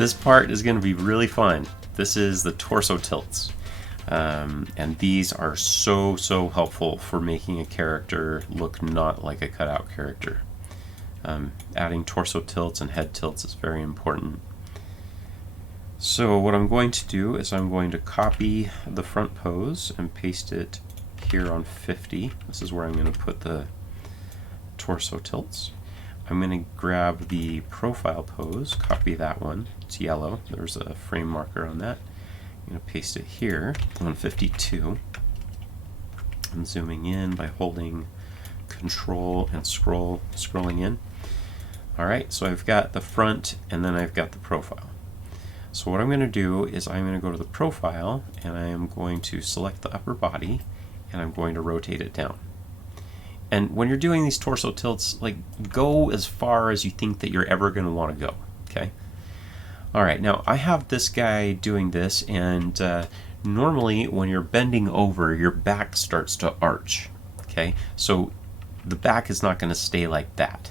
This part is going to be really fun. This is the torso tilts. And these are so helpful for making a character look not like a cutout character. Adding torso tilts and head tilts is very important. So what I'm going to do is I'm going to copy the front pose and paste it here on 50. This is where I'm going to put the torso tilts. I'm going to grab the profile pose, copy that one. It's yellow. There's a frame marker on that. I'm going to paste it here on 52. I'm zooming in by holding Control and scrolling in. Alright, so I've got the front and then I've got the profile. So what I'm going to do is I'm going to go to the profile and I am going to select the upper body and I'm going to rotate it down. And when you're doing these torso tilts, like, go as far as you think that you're ever going to want to go. Okay. All right. Now I have this guy doing this, and normally when you're bending over, your back starts to arch. Okay. So the back is not going to stay like that.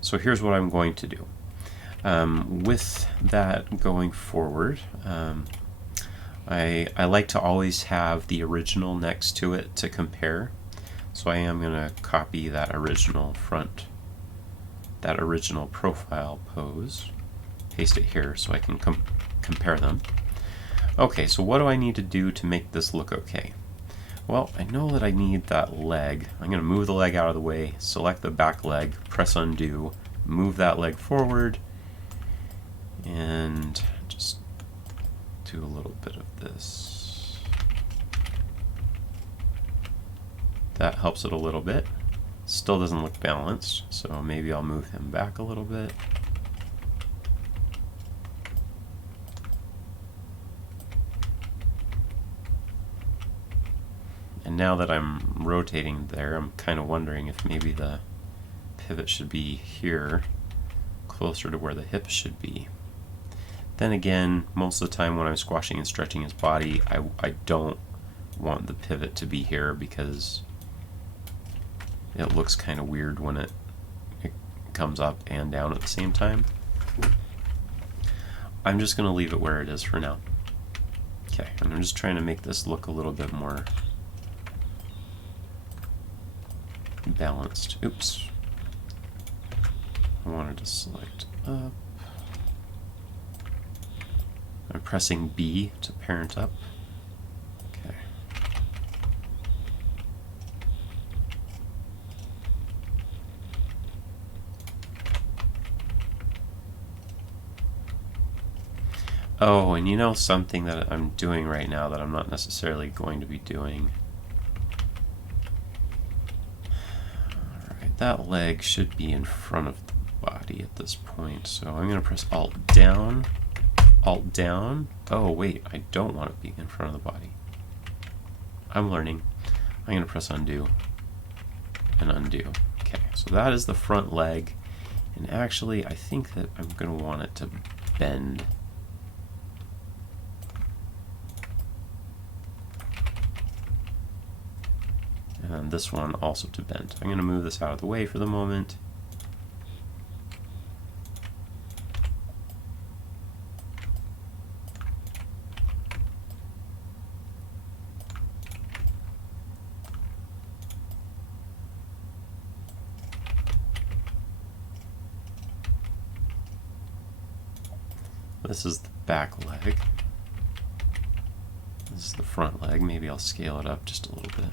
So here's what I'm going to do. With that going forward, I like to always have the original next to it to compare. So I am going to copy that original profile pose, paste it here so I can compare them. Okay, so what do I need to do to make this look okay? Well, I know that I need that leg. I'm going to move the leg out of the way, select the back leg, press undo, move that leg forward, and just do a little bit of this. That helps it a little bit. Still doesn't look balanced, so maybe I'll move him back a little bit. And now that I'm rotating there, I'm kind of wondering if maybe the pivot should be here, closer to where the hip should be. Then again, most of the time when I'm squashing and stretching his body, I don't want the pivot to be here because it looks kind of weird when it comes up and down at the same time. I'm just going to leave it where it is for now. Okay, and I'm just trying to make this look a little bit more balanced. Oops. I wanted to select up. I'm pressing B to parent up. Okay. Oh, and you know something that I'm doing right now that I'm not necessarily going to be doing. Alright, that leg should be in front of the body at this point, so I'm going to press Alt down. Alt down. Oh wait, I don't want it to be in front of the body. I'm learning. I'm going to press undo and undo. Okay, so that is the front leg, and actually I think that I'm going to want it to bend. And this one also to bend. I'm going to move this out of the way for the moment. This is the back leg. This is the front leg. Maybe I'll scale it up just a little bit.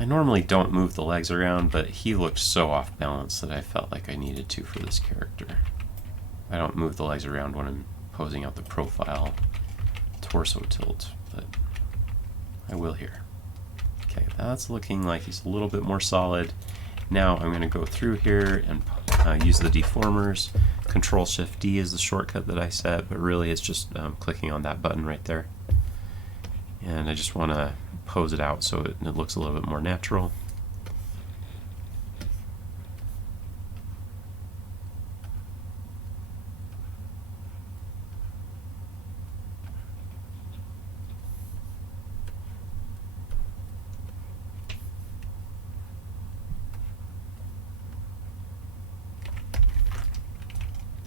I normally don't move the legs around, but he looked so off balance that I felt like I needed to for this character. I don't move the legs around when I'm posing out the profile torso tilt, but I will here. Okay, that's looking like he's a little bit more solid. Now I'm going to go through here and use the deformers. Control-Shift-D is the shortcut that I set, but really it's just clicking on that button right there. And I just want to pose it out so it looks a little bit more natural.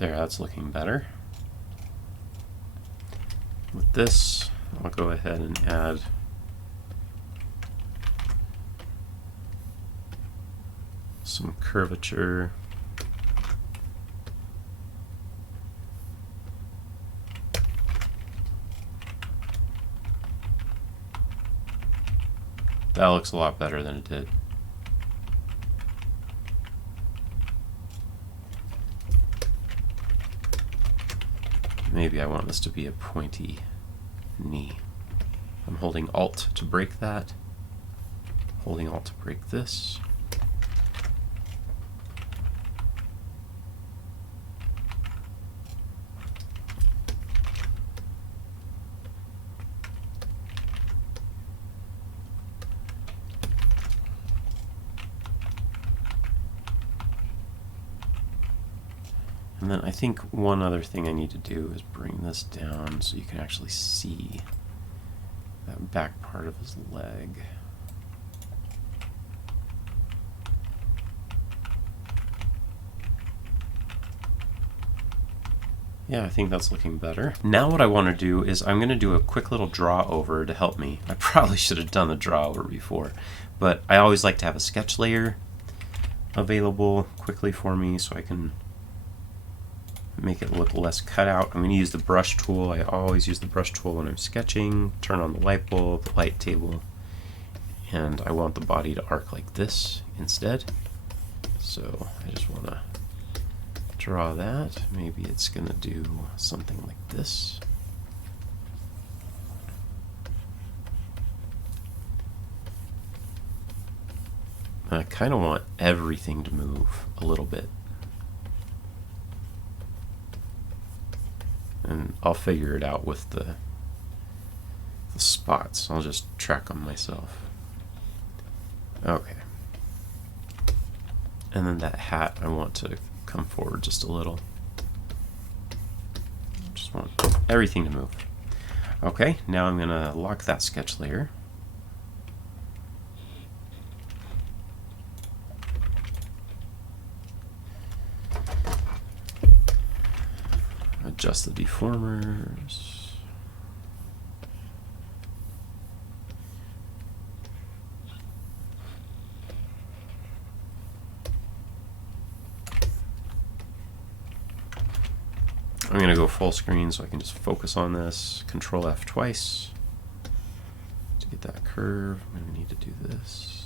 There, that's looking better. With this, I'll go ahead and add some curvature. That looks a lot better than it did. Maybe I want this to be a pointy knee. I'm holding Alt to break that. Holding Alt to break this. And then I think one other thing I need to do is bring this down so you can actually see that back part of his leg. Yeah, I think that's looking better. Now what I want to do is I'm going to do a quick little draw over to help me. I probably should have done the draw over before, but I always like to have a sketch layer available quickly for me so I can make it look less cut out. I'm going to use the brush tool. I always use the brush tool when I'm sketching. Turn on the light bulb, the light table, and I want the body to arc like this instead. So I just want to draw that. Maybe it's going to do something like this. And I kind of want everything to move a little bit. And I'll figure it out with the spots. I'll just track them myself. Okay. And then that hat, I want to come forward just a little. Just want everything to move. Okay, now I'm going to lock that sketch layer. Adjust the deformers. I'm going to go full screen so I can just focus on this. Control F twice to get that curve. I'm going to need to do this.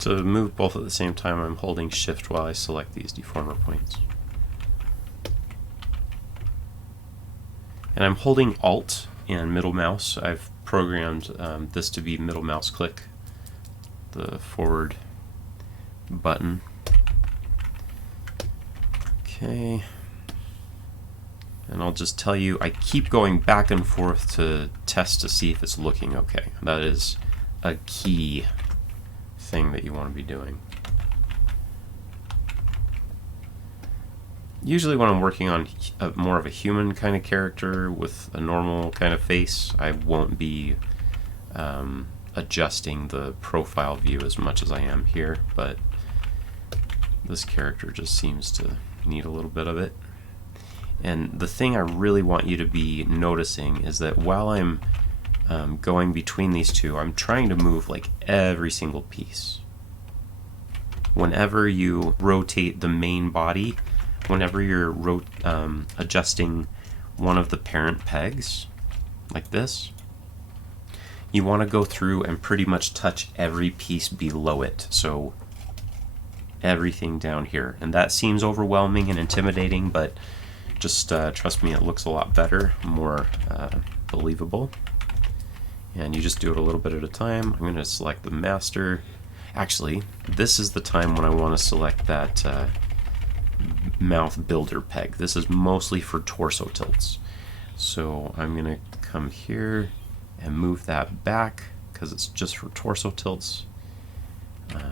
To move both at the same time, I'm holding Shift while I select these deformer points. And I'm holding Alt and middle mouse. I've programmed this to be middle mouse click, the forward button. Okay. And I'll just tell you, I keep going back and forth to test to see if it's looking okay. That is a key thing that you want to be doing. Usually when I'm working on more of a human kind of character with a normal kind of face, I won't be adjusting the profile view as much as I am here, but this character just seems to need a little bit of it. And the thing I really want you to be noticing is that while I'm going between these two, I'm trying to move like every single piece. Whenever you rotate the main body, whenever you're adjusting one of the parent pegs, like this, you want to go through and pretty much touch every piece below it. So everything down here. And that seems overwhelming and intimidating, but just trust me, it looks a lot better, more believable. And you just do it a little bit at a time. I'm going to select the master. Actually, this is the time when I want to select that mouth builder peg. This is mostly for torso tilts. So I'm going to come here and move that back because it's just for torso tilts. Okay.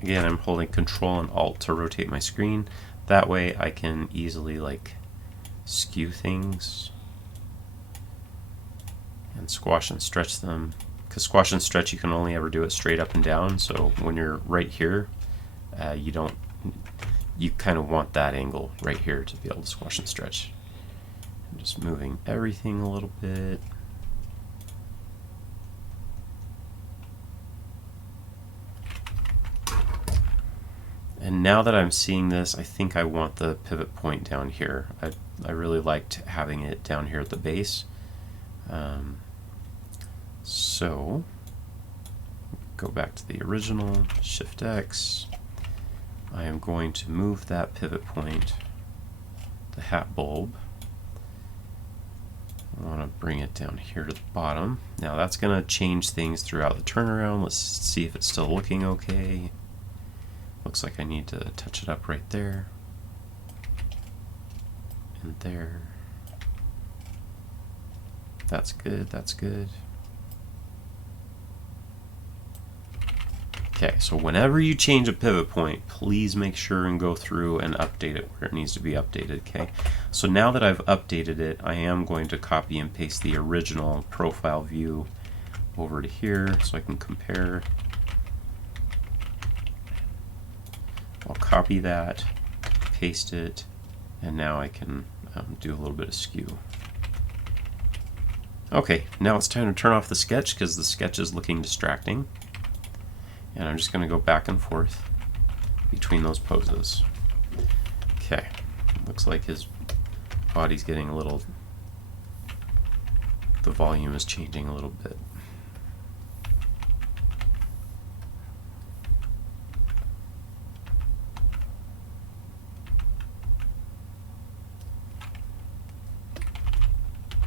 Again, I'm holding Ctrl and Alt to rotate my screen. That way I can easily like skew things and squash and stretch them. Because squash and stretch, you can only ever do it straight up and down. So when you're right here, you kind of want that angle right here to be able to squash and stretch. I'm just moving everything a little bit. And now that I'm seeing this, I think I want the pivot point down here. I really liked having it down here at the base. So go back to the original, Shift X. I am going to move that pivot point, the hat bulb. I want to bring it down here to the bottom. Now that's going to change things throughout the turnaround. Let's see if it's still looking okay. Looks like I need to touch it up right there and there. That's good, that's good. Okay, so whenever you change a pivot point, please make sure and go through and update it where it needs to be updated, okay? So now that I've updated it, I am going to copy and paste the original profile view over to here so I can compare. I'll copy that, paste it, and now I can do a little bit of skew. Okay, now it's time to turn off the sketch because the sketch is looking distracting. And I'm just going to go back and forth between those poses. Okay, looks like his body's getting a little, the volume is changing a little bit.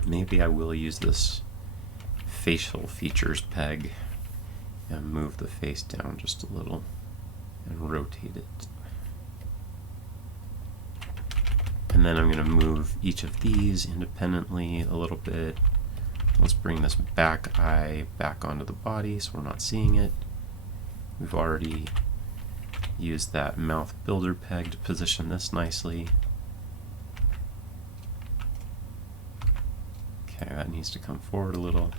Maybe I will use this facial features peg and move the face down just a little and rotate it. And then I'm going to move each of these independently a little bit. Let's bring this back eye back onto the body so we're not seeing it. We've already used that mouth builder peg to position this nicely. Okay, that needs to come forward a little.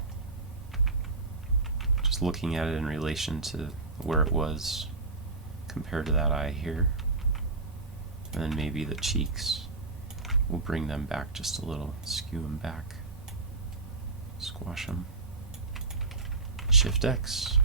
Just looking at it in relation to where it was compared to that eye here. And then maybe the cheeks. We'll bring them back just a little, skew them back, squash them. Shift X.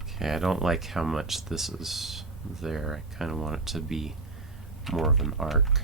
Okay, I don't like how much this is there. I kind of want it to be more of an arc.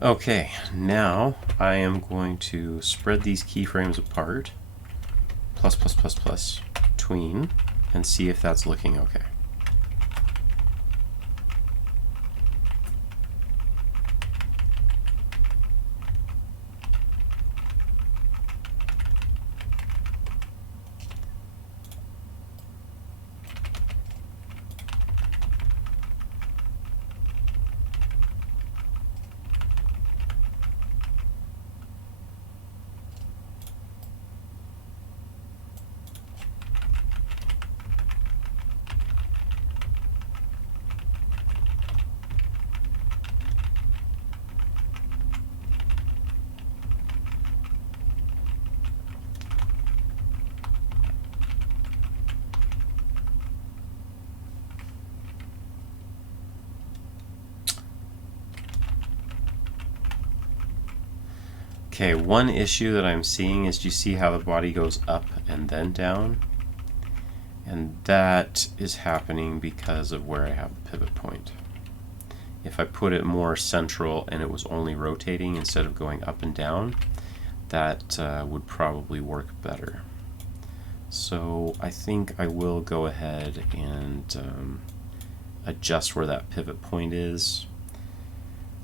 Okay, now I am going to spread these keyframes apart, plus, plus, plus, plus, tween, and see if that's looking okay. Okay, one issue that I'm seeing is, you see how the body goes up and then down? And that is happening because of where I have the pivot point. If I put it more central and it was only rotating instead of going up and down, that would probably work better. So I think I will go ahead and adjust where that pivot point is.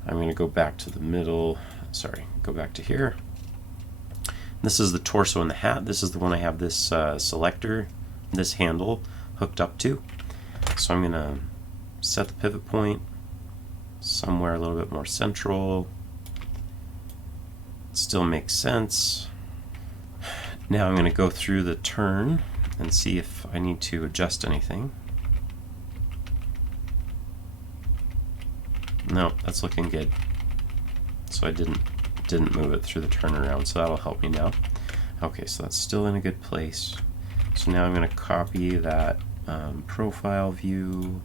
I'm going to go back to the middle. Sorry, go back to here. This is the torso and the hat. This is the one I have this selector, this handle hooked up to. So I'm going to set the pivot point somewhere a little bit more central. Still makes sense. Now I'm going to go through the turn and see if I need to adjust anything. No, that's looking good. So I didn't move it through the turnaround, so that'll help me now. Okay, so that's still in a good place. So now I'm going to copy that profile view.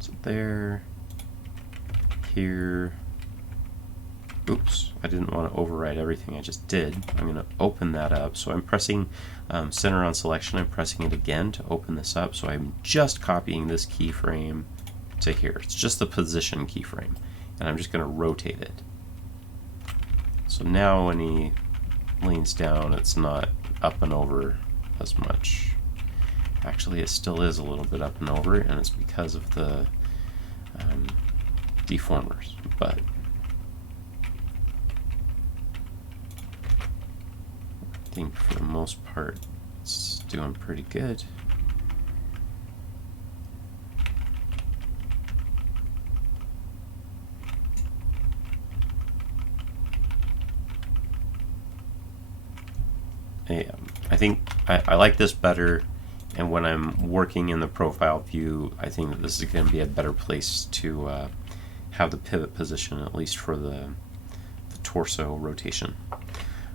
So there, here. Oops, I didn't want to override everything I just did. I'm going to open that up. So I'm pressing center on selection. I'm pressing it again to open this up. So I'm just copying this keyframe to here. It's just the position keyframe. And I'm just going to rotate it. So now when he leans down, it's not up and over as much. Actually, it still is a little bit up and over, and it's because of the deformers. But I think for the most part, it's doing pretty good. I think I like this better, and when I'm working in the profile view, I think that this is going to be a better place to have the pivot position, at least for the torso rotation.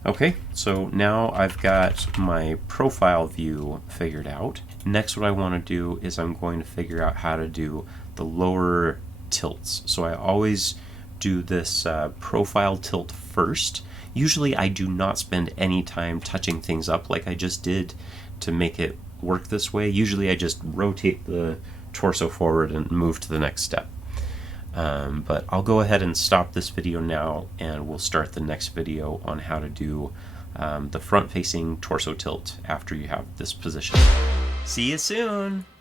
Okay, so now I've got my profile view figured out. Next, what I want to do is I'm going to figure out how to do the lower tilts. So I always do this profile tilt first. Usually I do not spend any time touching things up like I just did to make it work this way. Usually I just rotate the torso forward and move to the next step. But I'll go ahead and stop this video now, and we'll start the next video on how to do the front-facing torso tilt after you have this position. See you soon!